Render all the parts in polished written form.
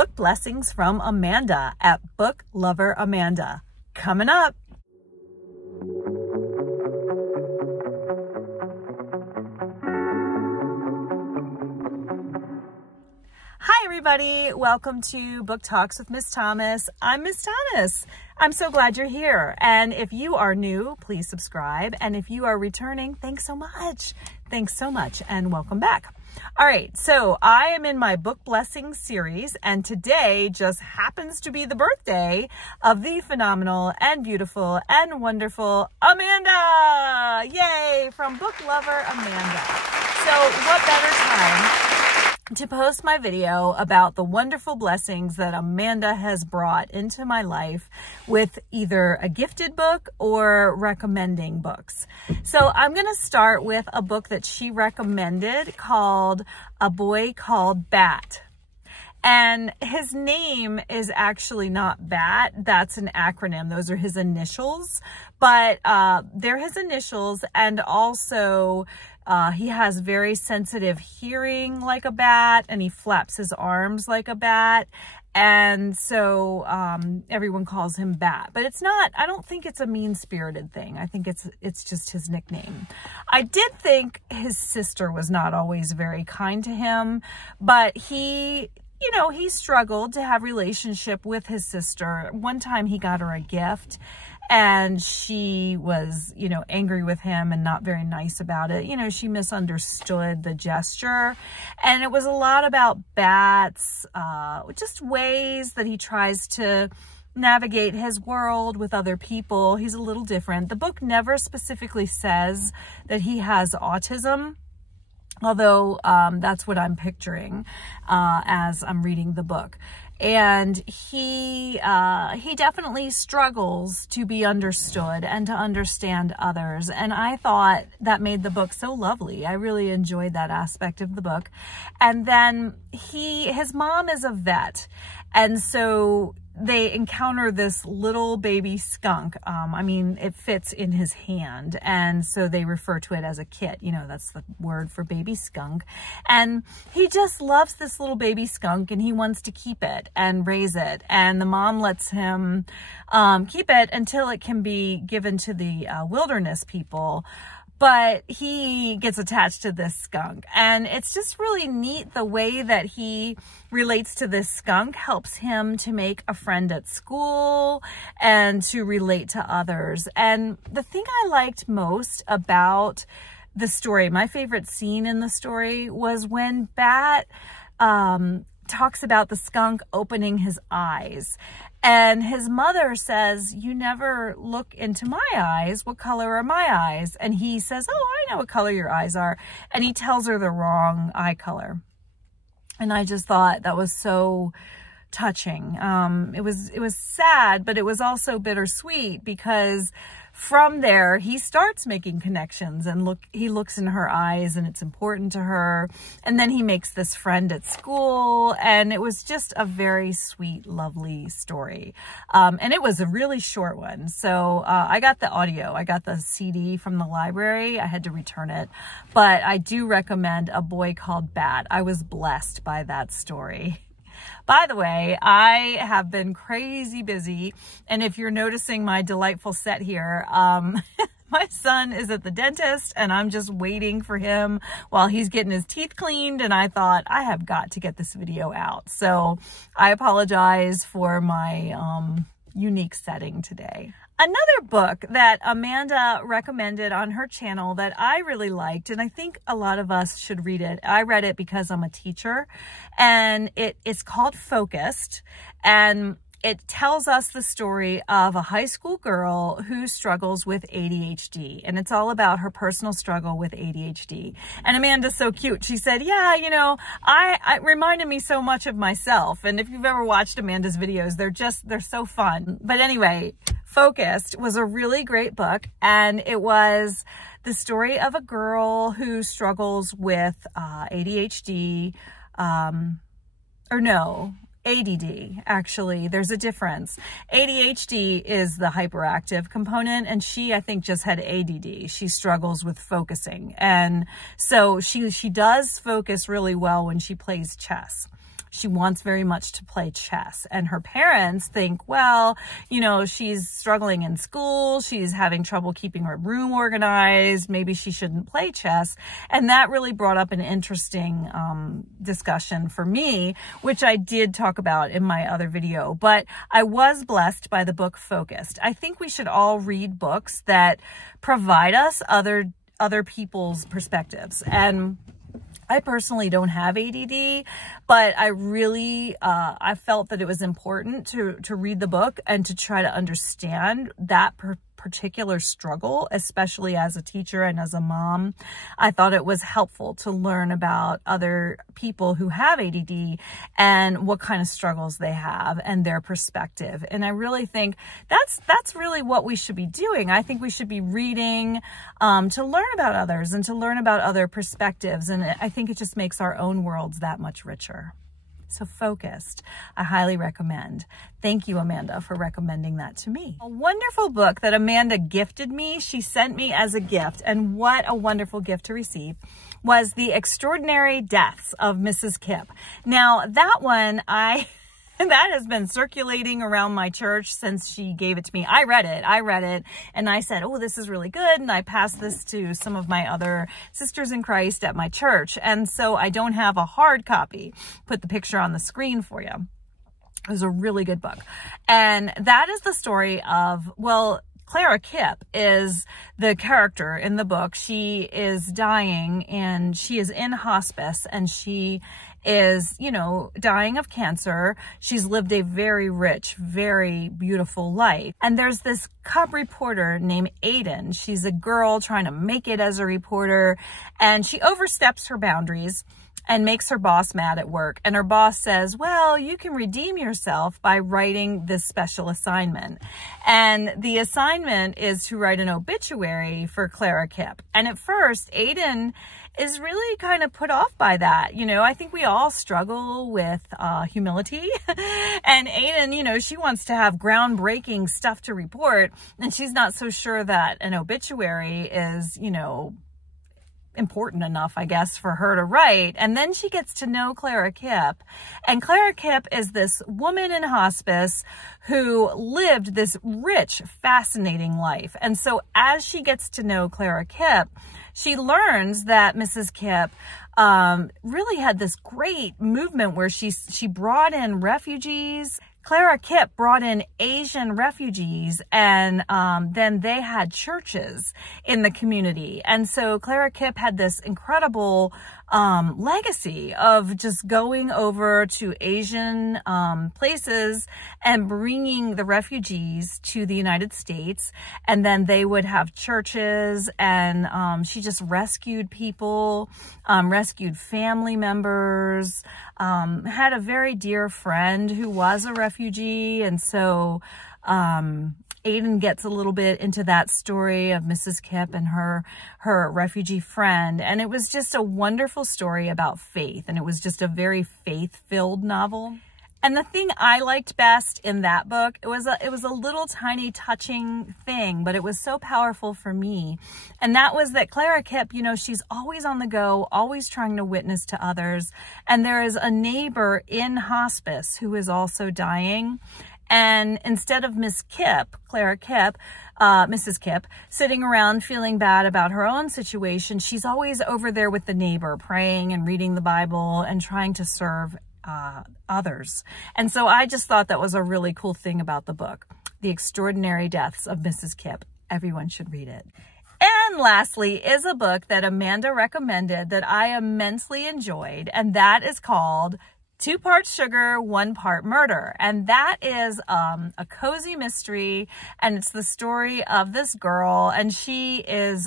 book blessings from Amanda at Book Lover Amanda. Coming up. Hi everybody, welcome to Book Talks with Miss Thomas. I'm Miss Thomas. I'm so glad you're here. And if you are new, please subscribe. And if you are returning, thanks so much. Thanks so much and welcome back. All right, so I am in my book blessing series, and today just happens to be the birthday of the phenomenal and beautiful and wonderful Amanda. Yay, from Book Lover Amanda. So what better time to post my video about the wonderful blessings that Amanda has brought into my life with either a gifted book or recommending books. So I'm going to start with a book that she recommended called A Boy Called Bat. And his name is actually not Bat. That's an acronym. Those are his initials, but they're his initials. And also he has very sensitive hearing like a bat, and he flaps his arms like a bat. And so everyone calls him Bat, but it's not, I don't think it's a mean-spirited thing. I think it's just his nickname. I did think his sister was not always very kind to him, but he struggled to have relationship with his sister. One time he got her a gift and she was, angry with him and not very nice about it. She misunderstood the gesture, and it was a lot about bats, just ways that he tries to navigate his world with other people. He's a little different. The book never specifically says that he has autism, although that's what I'm picturing as I'm reading the book. And he definitely struggles to be understood and to understand others. And I thought that made the book so lovely. I really enjoyed that aspect of the book. And then his mom is a vet. And so they encounter this little baby skunk. It fits in his hand. And so they refer to it as a kit. That's the word for baby skunk. And he just loves this little baby skunk, and he wants to keep it and raise it. And the mom lets him keep it until it can be given to the wilderness people. But he gets attached to this skunk, and it's just really neat the way that he relates to this skunk helps him to make a friend at school and to relate to others. And the thing I liked most about the story, my favorite scene in the story, was when Bat talks about the skunk opening his eyes. And his mother says, "You never look into my eyes. What color are my eyes?" And he says, "Oh, I know what color your eyes are." And he tells her the wrong eye color. And I just thought that was so touching. It was sad, but it was also bittersweet, because from there he starts making connections, and he looks in her eyes, and it's important to her. And then he makes this friend at school, and it was just a very sweet, lovely story. And it was a really short one. So I got the audio, I got the CD from the library. I had to return it, but I do recommend A Boy Called Bat. I was blessed by that story. By the way, I have been crazy busy, and if you're noticing my delightful set here, my son is at the dentist, and I'm just waiting for him while he's getting his teeth cleaned, and I thought I have got to get this video out. So I apologize for my unique setting today. Another book that Amanda recommended on her channel that I really liked, and I think a lot of us should read it. I read it because I'm a teacher, and it's called Focused, and it tells us the story of a high school girl who struggles with ADHD, and it's all about her personal struggle with ADHD. And Amanda's so cute. She said, "Yeah, it reminded me so much of myself." And if you've ever watched Amanda's videos, they're so fun. But anyway, Focused was a really great book, and it was the story of a girl who struggles with ADHD, ADD, actually. There's a difference. ADHD is the hyperactive component, and she, I think, just had ADD. She struggles with focusing. And so she does focus really well when she plays chess. she wants very much to play chess. And her parents think, well, you know, she's struggling in school. She's having trouble keeping her room organized. Maybe she shouldn't play chess. And that really brought up an interesting discussion for me, which I did talk about in my other video. But I was blessed by the book Focused. I think we should all read books that provide us other people's perspectives. And I personally don't have ADD, but I really, I felt that it was important to read the book and to try to understand that particular struggle, especially as a teacher and as a mom. I thought it was helpful to learn about other people who have ADD and what kind of struggles they have and their perspective. And I really think that's really what we should be doing. I think we should be reading to learn about others and to learn about other perspectives. And I think it just makes our own worlds that much richer. So Focused, I highly recommend. Thank you, Amanda, for recommending that to me. A wonderful book that Amanda gifted me, she sent me as a gift, and what a wonderful gift to receive, was The Extraordinary Deaths of Mrs. Kipp. Now, that one, that has been circulating around my church since she gave it to me. I read it, and I said, oh, this is really good. And I passed this to some of my other sisters in Christ at my church. And so I don't have a hard copy. Put the picture on the screen for you. It was a really good book. And that is the story of, well, Clara Kipp is the character in the book. She is dying and she is in hospice, and she is, you know, dying of cancer. She's lived a very rich, very beautiful life. And there's this cub reporter named Aiden. She's a girl trying to make it as a reporter, and she oversteps her boundaries and makes her boss mad at work. And her boss says, well, you can redeem yourself by writing this special assignment. And the assignment is to write an obituary for Clara Kipp. And at first, Aiden is really kind of put off by that. You know, I think we all struggle with humility. And Aiden, you know, she wants to have groundbreaking stuff to report, and she's not so sure that an obituary is, you know, important enough, I guess, for her to write. And then she gets to know Clara Kipp. And Clara Kipp is this woman in hospice who lived this rich, fascinating life. And so as she gets to know Clara Kipp, she learns that Mrs. Kipp really had this great movement where she brought in refugees. Clara Kipp brought in Asian refugees, and then they had churches in the community. And so Clara Kipp had this incredible legacy of just going over to Asian places and bringing the refugees to the United States. And then they would have churches, and she just rescued people, rescued family members, had a very dear friend who was a refugee. And so Aiden gets a little bit into that story of Mrs. Kipp and her refugee friend. And it was just a wonderful story about faith. And it was just a very faith-filled novel. And the thing I liked best in that book, it was a little tiny touching thing, but it was so powerful for me. And that was that Clara Kipp, you know, she's always on the go, always trying to witness to others. And there is a neighbor in hospice who is also dying. And instead of Miss Kipp, Clara Kipp, Mrs. Kipp, sitting around feeling bad about her own situation, she's always over there with the neighbor, praying and reading the Bible and trying to serve others. And so I just thought that was a really cool thing about the book, The Extraordinary Deaths of Mrs. Kipp. Everyone should read it. And lastly is a book that Amanda recommended that I immensely enjoyed, and that is called 2 Parts Sugar, 1 Part Murder. And that is a cozy mystery, and it's the story of this girl, and she is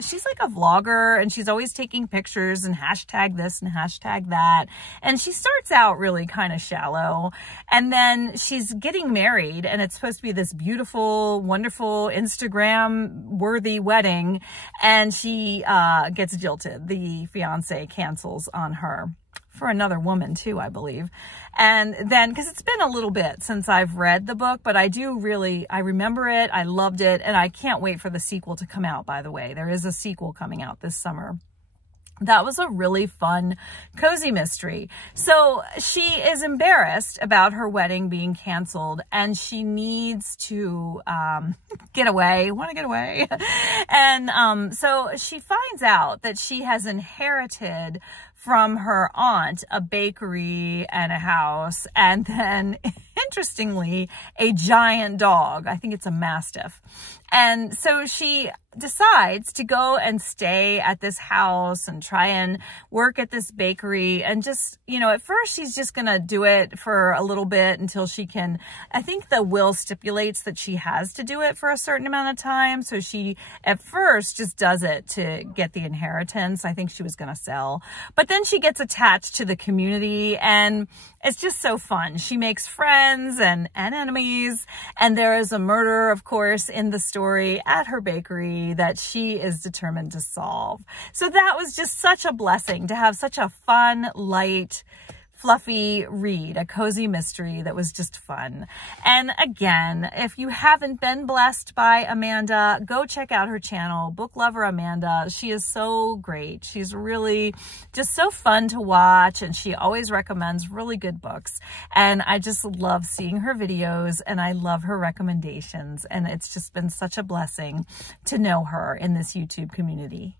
she's like a vlogger, and she's always taking pictures and hashtag this and hashtag that. And she starts out really kind of shallow, and then she's getting married, and it's supposed to be this beautiful, wonderful, Instagram worthy wedding, and she gets jilted. The fiance cancels on her for another woman too, I believe. And then, because it's been a little bit since I've read the book, but I remember it, I loved it, and I can't wait for the sequel to come out, by the way. There is a sequel coming out this summer. That was a really fun, cozy mystery. So she is embarrassed about her wedding being canceled, and she needs to get away, want to get away. And so she finds out that she has inherited from her aunt a bakery and a house, and then, interestingly, a giant dog. I think it's a Mastiff. And so she decides to go and stay at this house and try and work at this bakery, and just, you know, at first she's just gonna do it for a little bit until she can, I think the will stipulates that she has to do it for a certain amount of time. So she at first just does it to get the inheritance. I think she was gonna sell, but then she gets attached to the community, and it's just so fun. She makes friends and enemies, and there is a murder, of course, in the story at her bakery that she is determined to solve. So that was just such a blessing to have such a fun, light, fluffy read, a cozy mystery that was just fun. And again, if you haven't been blessed by Amanda, go check out her channel, Book Lover Amanda. She is so great. She's really just so fun to watch, and she always recommends really good books. And I just love seeing her videos, and I love her recommendations. And it's just been such a blessing to know her in this YouTube community.